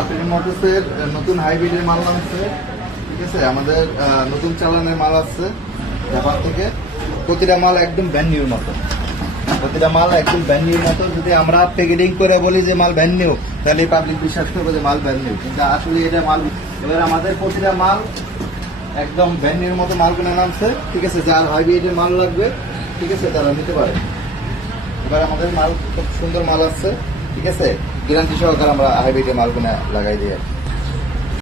Appeal মোটরসের নতুন হাইব্রিডের মাল নামছে, ঠিক আছে। আমাদের নতুন চালানের মাল আসছে জাপান থেকে। প্রতিটা মাল একদম ব্র্যান্ড নিউর মতো, প্রতিটা মাল একদম ব্র্যান্ড নিউর মতো। যদি আমরা প্যাকেটিং করে বলি যে মাল ব্র্যান্ড নিউ, তাহলে পাবলিক বিশ্বাস করবে যে মাল ব্র্যান্ড নিউ, কিন্তু আসলে এটা মাল। এবার আমাদের প্রতিটা মাল একদম ব্র্যান্ড নিউর মতো মালগুলো নামছে, ঠিক আছে। যার হাইব্রিডের মাল লাগবে, ঠিক আছে, তারা নিতে পারে। এবার আমাদের মাল খুব সুন্দর মাল আসছে, ঠিক আছে। গ্যারান্টি সহকারে আমরা হাইব্রিডের মালগুলো লাগাই দিয়ে